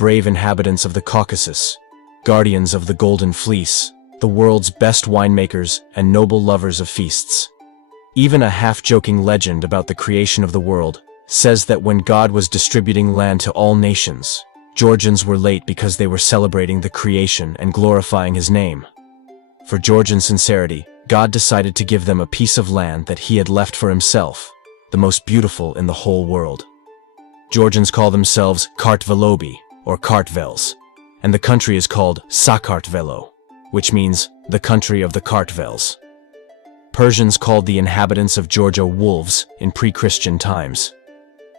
brave inhabitants of the Caucasus, guardians of the Golden Fleece, the world's best winemakers and noble lovers of feasts. Even a half-joking legend about the creation of the world says that when God was distributing land to all nations, Georgians were late because they were celebrating the creation and glorifying his name. For Georgian sincerity, God decided to give them a piece of land that he had left for himself, the most beautiful in the whole world. Georgians call themselves Kartvelobi, or Kartvels, and the country is called Sakartvelo, which means the country of the Kartvels. Persians called the inhabitants of Georgia wolves in pre-Christian times,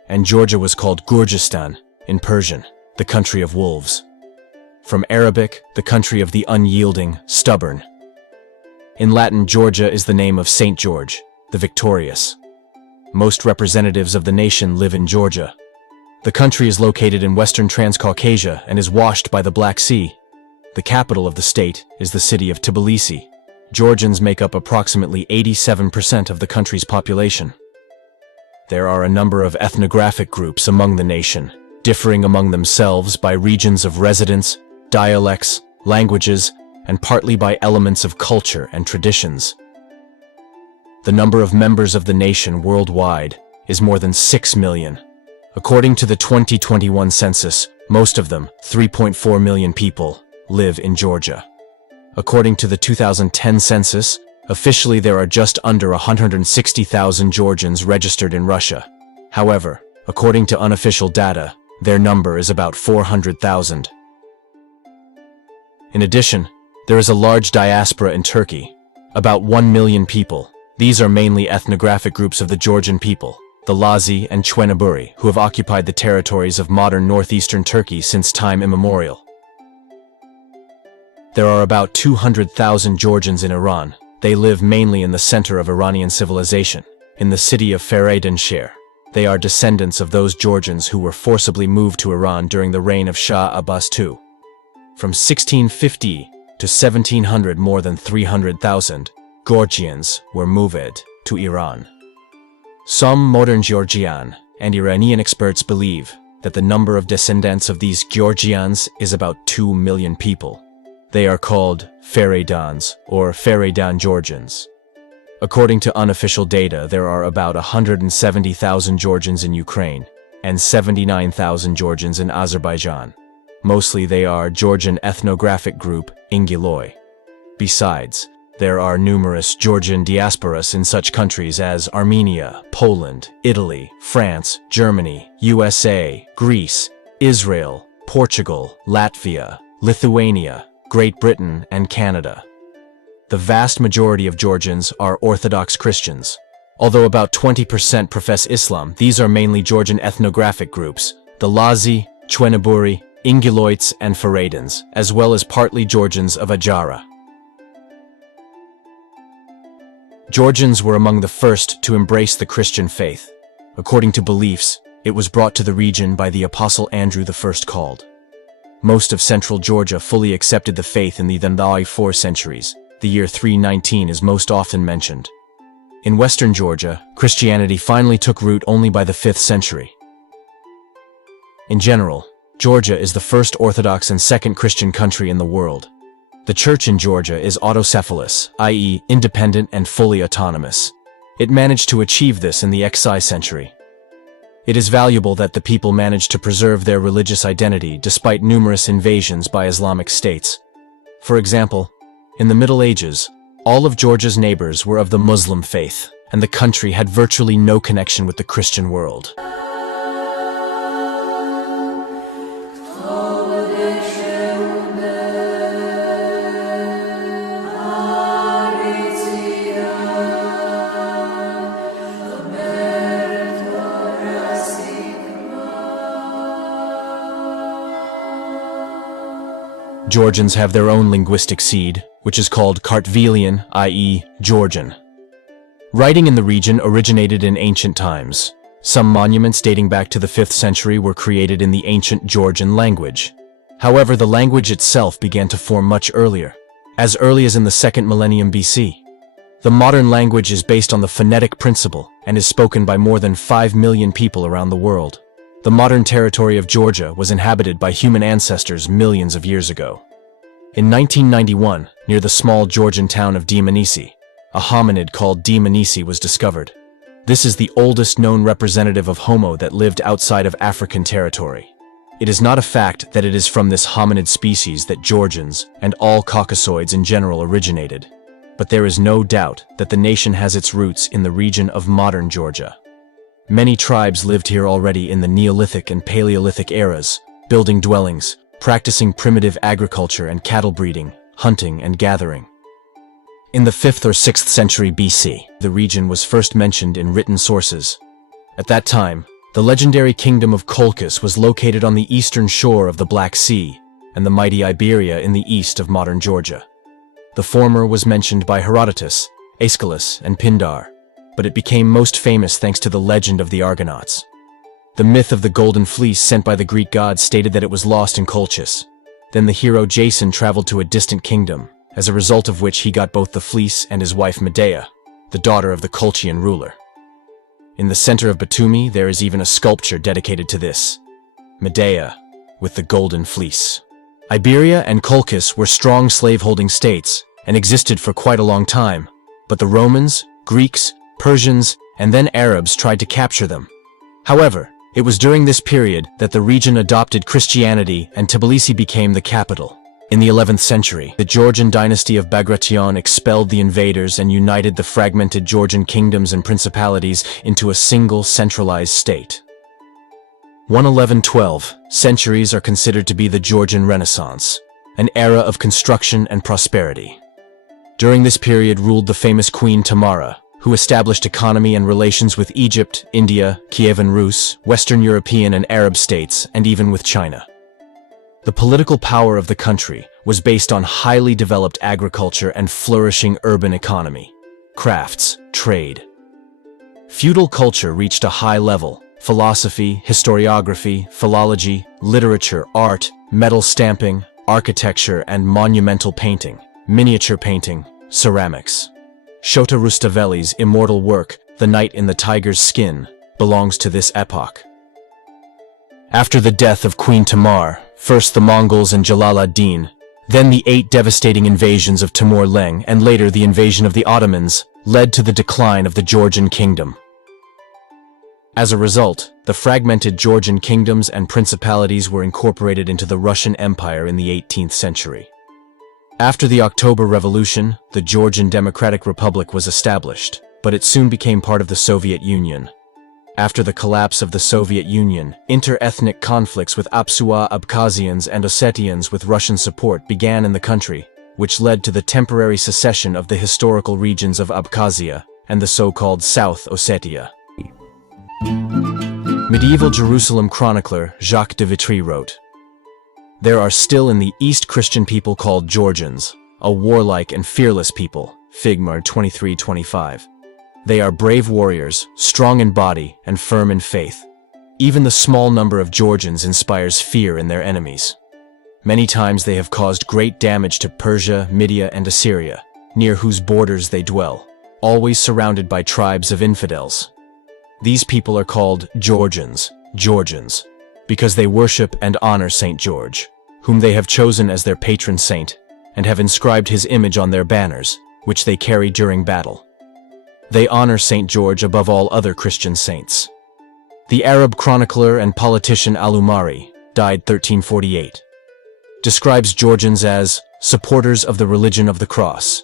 and Georgia was called Gurjistan in Persian, the country of wolves. From Arabic, the country of the unyielding, stubborn. In Latin, Georgia is the name of Saint George, the victorious. Most representatives of the nation live in Georgia. The country is located in western Transcaucasia and is washed by the Black Sea. The capital of the state is the city of Tbilisi. Georgians make up approximately 87% of the country's population. There are a number of ethnographic groups among the nation, differing among themselves by regions of residence, dialects, languages, and partly by elements of culture and traditions. The number of members of the nation worldwide is more than 6 million. According to the 2021 census, most of them, 3.4 million people, live in Georgia. According to the 2010 census, officially there are just under 160,000 Georgians registered in Russia. However, according to unofficial data, their number is about 400,000. In addition, there is a large diaspora in Turkey, about 1 million people. These are mainly ethnographic groups of the Georgian people, the Lazi and Chweneburi, who have occupied the territories of modern northeastern Turkey since time immemorial. There are about 200,000 Georgians in Iran. They live mainly in the center of Iranian civilization, in the city of Fereydunsheh. They are descendants of those Georgians who were forcibly moved to Iran during the reign of Shah Abbas II. From 1650 to 1700, more than 300,000 Georgians were moved to Iran. Some modern Georgian and Iranian experts believe that the number of descendants of these Georgians is about 2 million people. They are called Fereydans or Fereydan Georgians. According to unofficial data, there are about 170,000 Georgians in Ukraine and 79,000 Georgians in Azerbaijan. Mostly they are Georgian ethnographic group Ingiloi. Besides, there are numerous Georgian diasporas in such countries as Armenia, Poland, Italy, France, Germany, USA, Greece, Israel, Portugal, Latvia, Lithuania, Great Britain, and Canada. The vast majority of Georgians are Orthodox Christians. Although about 20% profess Islam, these are mainly Georgian ethnographic groups, the Lazi, Chweneburi, Ingiloites, and Fereydans, as well as partly Georgians of Ajara. Georgians were among the first to embrace the Christian faith. According to beliefs, it was brought to the region by the Apostle Andrew I called. Most of central Georgia fully accepted the faith in the then 4 centuries. The year 319 is most often mentioned. In western Georgia, Christianity finally took root only by the 5th century. In general, Georgia is the first Orthodox and second Christian country in the world. The church in Georgia is autocephalous, i.e., independent and fully autonomous. It managed to achieve this in the XI century. It is valuable that the people managed to preserve their religious identity despite numerous invasions by Islamic states. For example, in the Middle Ages, all of Georgia's neighbors were of the Muslim faith, and the country had virtually no connection with the Christian world. Georgians have their own linguistic seed, which is called Kartvelian, i.e., Georgian. Writing in the region originated in ancient times. Some monuments dating back to the 5th century were created in the ancient Georgian language. However, the language itself began to form much earlier, as early as in the 2nd millennium BC. The modern language is based on the phonetic principle and is spoken by more than 5 million people around the world. The modern territory of Georgia was inhabited by human ancestors millions of years ago. In 1991, near the small Georgian town of Dmanisi, a hominid called Dmanisi was discovered. This is the oldest known representative of Homo that lived outside of African territory. It is not a fact that it is from this hominid species that Georgians and all Caucasoids in general originated, but there is no doubt that the nation has its roots in the region of modern Georgia. Many tribes lived here already in the Neolithic and Paleolithic eras, building dwellings, practicing primitive agriculture and cattle breeding, hunting and gathering. In the 5th or 6th century BC, the region was first mentioned in written sources. At that time, the legendary kingdom of Colchis was located on the eastern shore of the Black Sea, and the mighty Iberia in the east of modern Georgia. The former was mentioned by Herodotus, Aeschylus, and Pindar, but it became most famous thanks to the legend of the Argonauts. The myth of the Golden Fleece sent by the Greek gods stated that it was lost in Colchis. Then the hero Jason traveled to a distant kingdom, as a result of which he got both the fleece and his wife Medea, the daughter of the Colchian ruler. In the center of Batumi, there is even a sculpture dedicated to this, Medea with the Golden Fleece. Iberia and Colchis were strong slave-holding states and existed for quite a long time, but the Romans, Greeks, Persians, and then Arabs tried to capture them. However, it was during this period that the region adopted Christianity and Tbilisi became the capital. In the 11th century, the Georgian dynasty of Bagration expelled the invaders and united the fragmented Georgian kingdoms and principalities into a single centralized state. 111–12 centuries are considered to be the Georgian Renaissance, an era of construction and prosperity. During this period ruled the famous Queen Tamara, who established economy and relations with Egypt, India, Kievan Rus, Western European and Arab states, and even with China. The political power of the country was based on highly developed agriculture and flourishing urban economy, crafts, trade. Feudal culture reached a high level: philosophy, historiography, philology, literature, art, metal stamping, architecture, and monumental painting, miniature painting, ceramics. Shota Rustaveli's immortal work, The Knight in the Tiger's Skin, belongs to this epoch. After the death of Queen Tamar, first the Mongols and Jalal ad-Din, then the 8 devastating invasions of Timur-Leng, and later the invasion of the Ottomans, led to the decline of the Georgian kingdom. As a result, the fragmented Georgian kingdoms and principalities were incorporated into the Russian Empire in the 18th century. After the October Revolution, the Georgian Democratic Republic was established, but it soon became part of the Soviet Union. After the collapse of the Soviet Union, inter-ethnic conflicts with Apsua Abkhazians and Ossetians with Russian support began in the country, which led to the temporary secession of the historical regions of Abkhazia and the so-called South Ossetia. Medieval Jerusalem chronicler Jacques de Vitry wrote, "There are still in the East Christian people called Georgians, a warlike and fearless people." Figmar 23:25. They are brave warriors, strong in body and firm in faith. Even the small number of Georgians inspires fear in their enemies. Many times they have caused great damage to Persia, Media, and Assyria, near whose borders they dwell, always surrounded by tribes of infidels. These people are called Georgians, because they worship and honor Saint George, whom they have chosen as their patron saint, and have inscribed his image on their banners, which they carry during battle. They honor Saint George above all other Christian saints. The Arab chronicler and politician Al-Umari, died 1348, describes Georgians as supporters of the religion of the cross,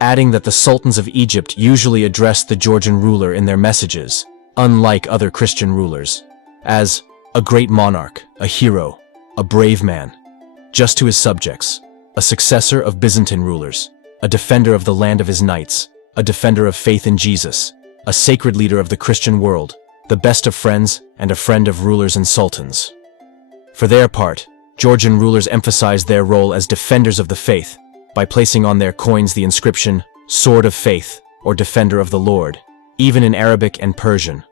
adding that the sultans of Egypt usually addressed the Georgian ruler in their messages, unlike other Christian rulers, as a great monarch, a hero, a brave man, just to his subjects, a successor of Byzantine rulers, a defender of the land of his knights, a defender of faith in Jesus, a sacred leader of the Christian world, the best of friends, and a friend of rulers and sultans. For their part, Georgian rulers emphasized their role as defenders of the faith by placing on their coins the inscription, Sword of Faith, or Defender of the Lord, even in Arabic and Persian.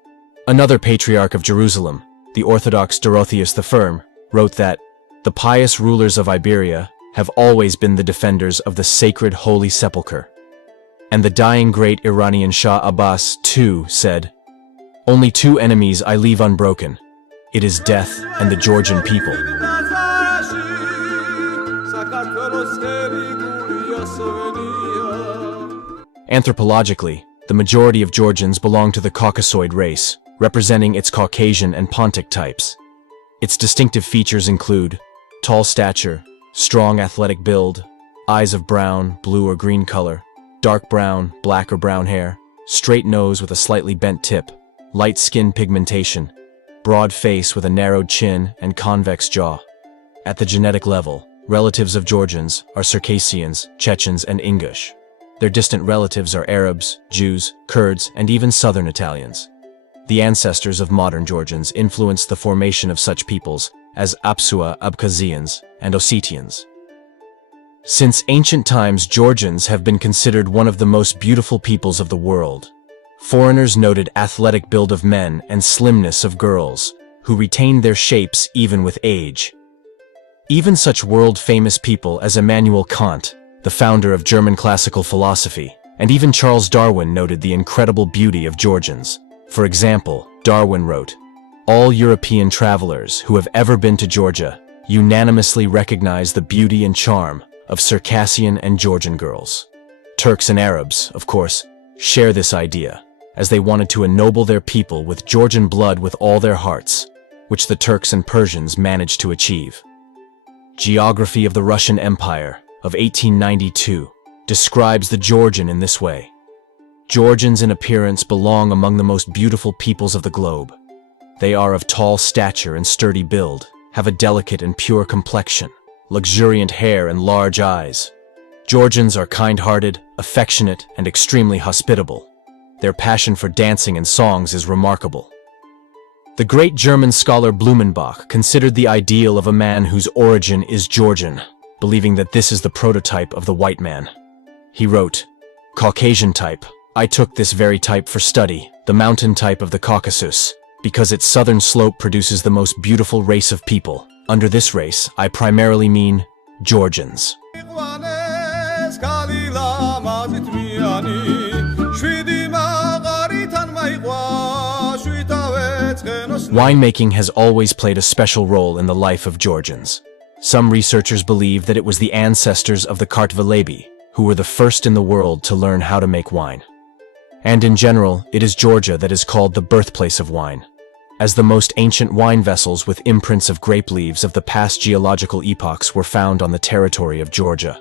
Another patriarch of Jerusalem, the Orthodox Dorotheus I, wrote that, "The pious rulers of Iberia have always been the defenders of the sacred Holy Sepulchre." And the dying great Iranian Shah Abbas, too, said, "Only 2 enemies I leave unbroken, It is death and the Georgian people. Anthropologically, the majority of Georgians belong to the Caucasoid race, representing its Caucasian and Pontic types. Its distinctive features include tall stature, strong athletic build, eyes of brown, blue or green color, dark brown, black or brown hair, straight nose with a slightly bent tip, light skin pigmentation, broad face with a narrowed chin and convex jaw. At the genetic level, relatives of Georgians are Circassians, Chechens, and Ingush. Their distant relatives are Arabs, Jews, Kurds, and even Southern Italians. The ancestors of modern Georgians influenced the formation of such peoples as Apsua Abkhazians and Ossetians. Since ancient times, Georgians have been considered one of the most beautiful peoples of the world. Foreigners noted athletic build of men and slimness of girls, who retained their shapes even with age. Even such world-famous people as Immanuel Kant, the founder of German classical philosophy, and even Charles Darwin noted the incredible beauty of Georgians. For example, Darwin wrote, "All European travelers who have ever been to Georgia unanimously recognize the beauty and charm of Circassian and Georgian girls." Turks and Arabs, of course, share this idea, as they wanted to ennoble their people with Georgian blood with all their hearts, which the Turks and Persians managed to achieve. Geography of the Russian Empire of 1892 describes the Georgian in this way. Georgians in appearance belong among the most beautiful peoples of the globe. They are of tall stature and sturdy build, have a delicate and pure complexion, luxuriant hair and large eyes. Georgians are kind-hearted, affectionate, and extremely hospitable. Their passion for dancing and songs is remarkable. The great German scholar Blumenbach considered the ideal of a man whose origin is Georgian, believing that this is the prototype of the white man. He wrote, "Caucasian type. I took this very type for study, the mountain type of the Caucasus, because its southern slope produces the most beautiful race of people. Under this race, I primarily mean Georgians." Winemaking has always played a special role in the life of Georgians. Some researchers believe that it was the ancestors of the Kartvelians who were the first in the world to learn how to make wine. And in general, it is Georgia that is called the birthplace of wine, as the most ancient wine vessels with imprints of grape leaves of the past geological epochs were found on the territory of Georgia.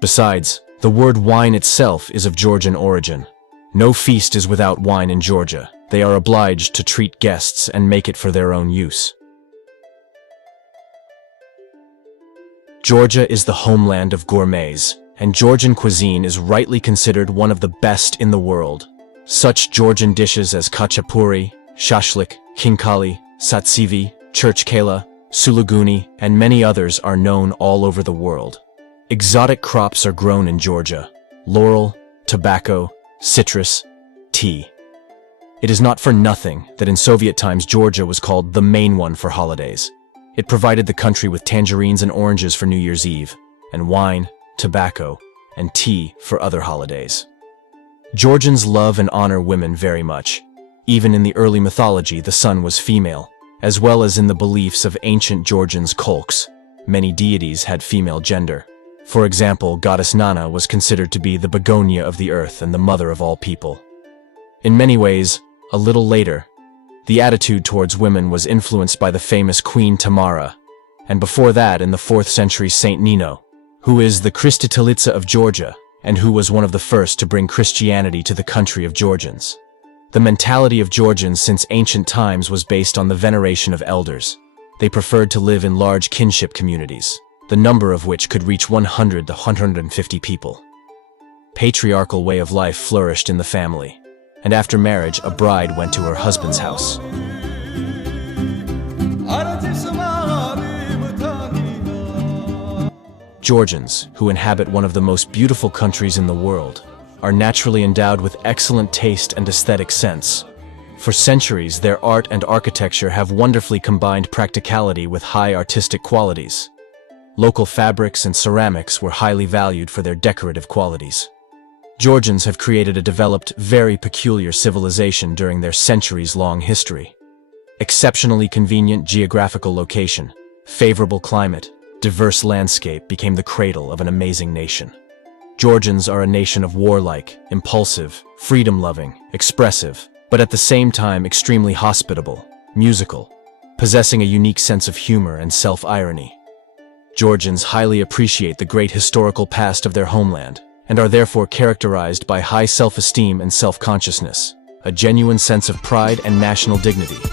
Besides, the word wine itself is of Georgian origin. No feast is without wine in Georgia. They are obliged to treat guests and make it for their own use. Georgia is the homeland of gourmets, and Georgian cuisine is rightly considered one of the best in the world. Such Georgian dishes as khachapuri, shashlik, khinkali, satsivi, churchkela, suluguni, and many others are known all over the world. Exotic crops are grown in Georgia: laurel, tobacco, citrus, tea. It is not for nothing that in Soviet times Georgia was called the main one for holidays. It provided the country with tangerines and oranges for New Year's Eve, and wine, tobacco, and tea for other holidays. Georgians love and honor women very much. Even in the early mythology, the sun was female, as well as in the beliefs of ancient Georgians' Colchis. Many deities had female gender. For example, goddess Nana was considered to be the begonia of the earth and the mother of all people. In many ways, a little later, the attitude towards women was influenced by the famous Queen Tamara, and before that in the 4th century Saint Nino, who is the Christitalitsa of Georgia, and who was one of the first to bring Christianity to the country of Georgians. The mentality of Georgians since ancient times was based on the veneration of elders. They preferred to live in large kinship communities, the number of which could reach 100 to 150 people. Patriarchal way of life flourished in the family, and after marriage, a bride went to her husband's house. Georgians, who inhabit one of the most beautiful countries in the world, are naturally endowed with excellent taste and aesthetic sense. For centuries, their art and architecture have wonderfully combined practicality with high artistic qualities. Local fabrics and ceramics were highly valued for their decorative qualities. Georgians have created a developed, very peculiar civilization during their centuries-long history. Exceptionally convenient geographical location, favorable climate, diverse landscape became the cradle of an amazing nation. Georgians are a nation of warlike, impulsive, freedom-loving, expressive, but at the same time extremely hospitable, musical, possessing a unique sense of humor and self-irony. Georgians highly appreciate the great historical past of their homeland, and are therefore characterized by high self-esteem and self-consciousness, a genuine sense of pride and national dignity.